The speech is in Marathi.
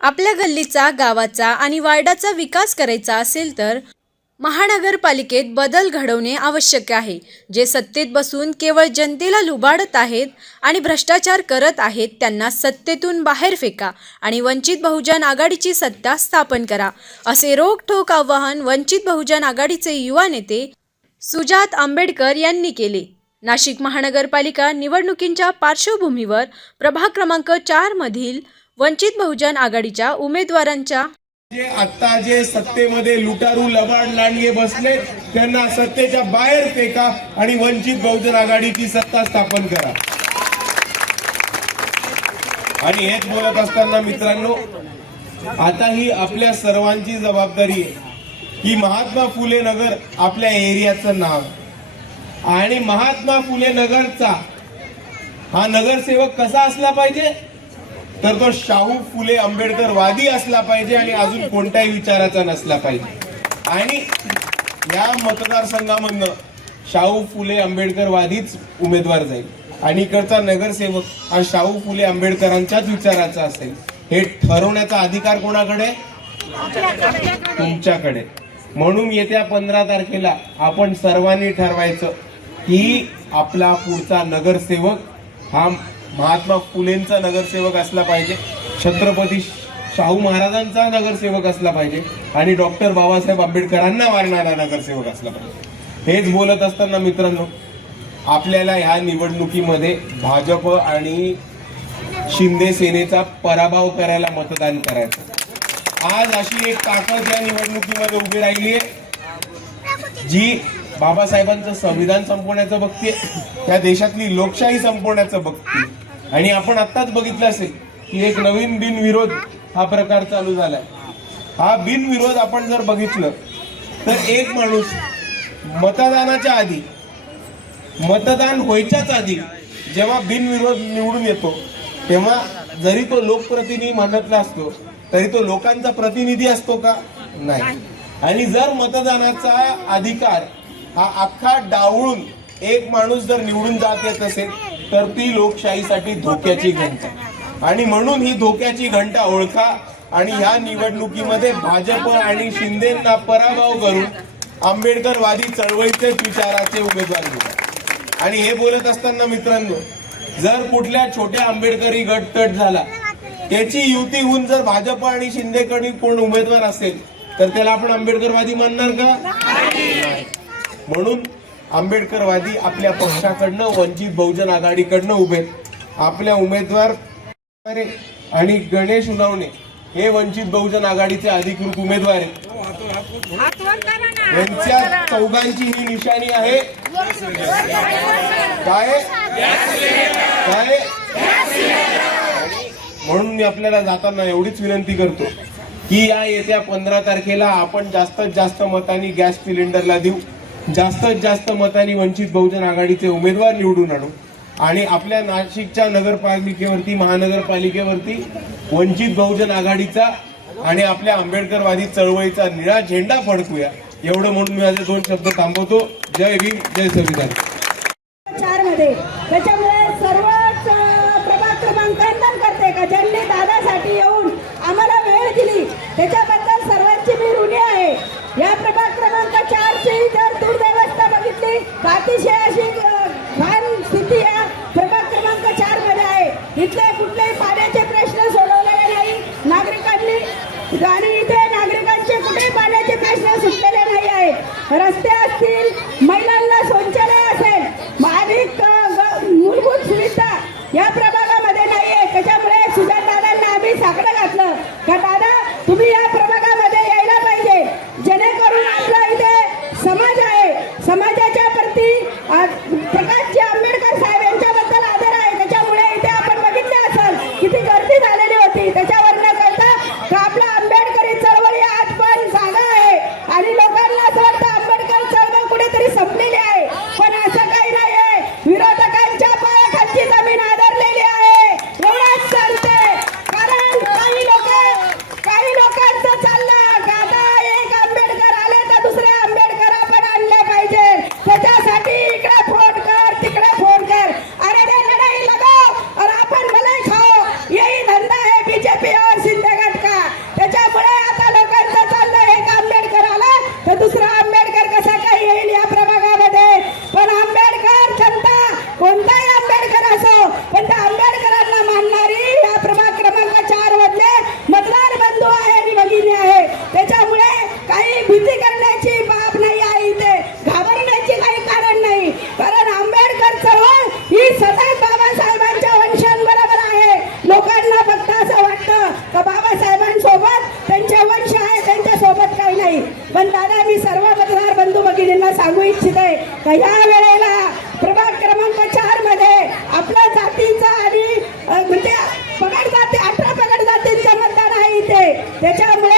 आपल्या गल्लीचा गावाचा आणि वार्डाचा विकास करायचा असेल तर महानगरपालिकेत बदल घडवणे आवश्यक आहे जे सत्तेत बसून केवळ जनतेला लुबाडत आहेत आणि भ्रष्टाचार करत आहेत त्यांना सत्तेतून बाहेर फेका आणि वंचित बहुजन आघाडीची सत्ता स्थापन करा असे रोखठोक आवाहन वंचित बहुजन आघाडीचे युवा नेते सुजात आंबेडकर यांनी केले. नाशिक महानगरपालिका निवडणुकींच्या पार्श्वभूमीवर प्रभाग क्रमांक चारमधील वंचित बहुजन आघाडीच्या उमेदवारांच्या जे आता जे सत्तेमध्ये लुटारू लबाड लांडगे बसले त्यांना सत्तेच्या बाहेर फेका आणि वंचित बहुजन आघाडीची सत्ता स्थापन करा. आणि हेच बोलत असताना मित्रांनो आता ही आपल्या सर्वांची जबाबदारी आहे की महात्मा फुले नगर आपल्या एरियाचं नाव. आणि महात्मा फुले नगरचा हा नगरसेवक कसा असला पाहिजे? तर तो शाहू फुले आंबेडकर वादी असला पाहिजे आणि अजून कोणत्याही विचाराचा नसला पाहिजे. आणि या मतदारसंघामधनं शाहू फुले आंबेडकर वादीच उमेदवार जाईल. आणि इकडचा नगरसेवक हा शाहू फुले आंबेडकरांच्याच विचाराचा असेल. हे ठरवण्याचा अधिकार कोणाकडे? तुमच्याकडे. म्हणून येत्या पंधरा तारखेला आपण सर्वांनी ठरवायचं की आपला पुढचा नगरसेवक हा महात्मा फुलेंचा नगरसेवक असला पाहिजे छत्रपती शाहू महाराजांचा नगरसेवक असला पाहिजे आणि डॉक्टर बाबासाहेब आंबेडकरांना मारणारा नगरसेवक असला पाहिजे. हेच बोलत असताना मित्रांनो आपल्याला ह्या निवडणुकीमध्ये भाजप आणि शिंदे सेनेचा पराभव करायला मतदान करायचं. आज अशी एक ताकद या निवडणुकीमध्ये उभी राहिली आहे जी बाबासाहेबांचं संविधान संपवण्याचं बघते त्या देशातली लोकशाही संपवण्याचं बघते आणि आपण आत्ताच बघितलं असेल की एक नवीन बिनविरोध हा प्रकार चालू झालाय. हा बिनविरोध आपण जर बघितलं तर एक माणूस मतदानाच्या आधी मतदान व्हायच्याच आधी जेव्हा बिनविरोध निवडून येतो तेव्हा जरी तो लोकप्रतिनिधी म्हणतला असतो तरी तो लोकांचा प्रतिनिधी असतो का? नाही. आणि जर मतदानाचा अधिकार हा अख्खा डावळून एक माणूस जर निवडून जात येत असेल तर ती लोकशाहीसाठी धोक्याची घंटा आणि म्हणून ही धोक्याची घंटा ओळखा आणि ह्या निवडणुकीमध्ये भाजप आणि शिंदेना पराभव करून आंबेडकरवादी चळवळीचेच विचाराचे उमेदवार दिला आणि हे बोलत असताना मित्रांनो जर कुठल्या छोट्या आंबेडकरी गट तट झाला त्याची युती होऊन जर भाजप आणि शिंदेकडे कोण उमेदवार असेल तर त्याला आपण आंबेडकरवादी मानणार का नाही. म्हणून आंबेडकरवादी आपल्या पक्षाकडनं वंचित बहुजन आघाडीकडनं उभे आपल्या उमेदवार आणि गणेश उनावणे हे वंचित बहुजन आघाडीचे अधिकृत उमेदवार आहेत. यांच्या चौघांची ही निशाणी आहे. काय? काय? म्हणून मी आपल्याला जाताना एवढीच विनंती करतो की या येत्या पंधरा तारखेला आपण जास्तीत जास्त मतांनी गॅस सिलेंडरला देऊ. जास्तीत जास्त मतांनी वंचित बहुजन आघाडीचे उमेदवार निवडून आणू. आणि आपल्या नाशिकच्या नगरपालिकेवरती महानगरपालिकेवरती वंचित बहुजन आघाडीचा आणि आपल्या आंबेडकरवादी चळवळीचा निळा झेंडा फडकूया. एवढं म्हणून मी माझे दोन शब्द थांबवतो. जय भीम जय संविधान चारमध्ये त्याच्यामुळे सर्वच अं, प्रभाग क्रमांकांकन करते का ज्यांनी दादासाठी येऊन आम्हाला वेळ दिली त्याच्याबद्दल सर्वांची मी ऋणी आहे या प्रभाग क्रमांक चारची जर दुर्व्यवस्था बघितली तर अतिशय अशी घाण स्थिती या प्रभाग क्रमांक चारमध्ये आहे. इथले कुठलेही पाण्याचे प्रश्न सोडवलेले नाही. नागरिकांनी आणि इथे नागरिकांचे कुठे पाण्याचे प्रश्न सुटलेले नाही आहे. रस्ते असतील महिला शौचालय असेल मानिक मूलभूत सुविधा या प्रभागामध्ये नाहीये त्याच्यामुळे सुजात दादांना आम्ही साकडं घातलं का दादा तुम्ही या प्रभागामध्ये यायला पाहिजे जेणेकरून आपला इथे समाज आहे समाजाच्या प्रती अ, प्रकाशजी आंबेडकर साहेब यांच्याबद्दल आदर आहे त्याच्यामुळे इथे आपण बघितले असेल किती गर्दी झालेली होती त्याच्यावर न कळता का आपला आंबेडकरी चळवळी आज पण जागा आहे आणि लोकांना असं वाटतं आंबेडकर का या वेळेला प्रभाग क्रमांक चारमध्ये आपल्या जातीचा आणि म्हणजे पगड जाती अठरा पगड जातींचं मतदान आहे इथे. त्याच्यामुळे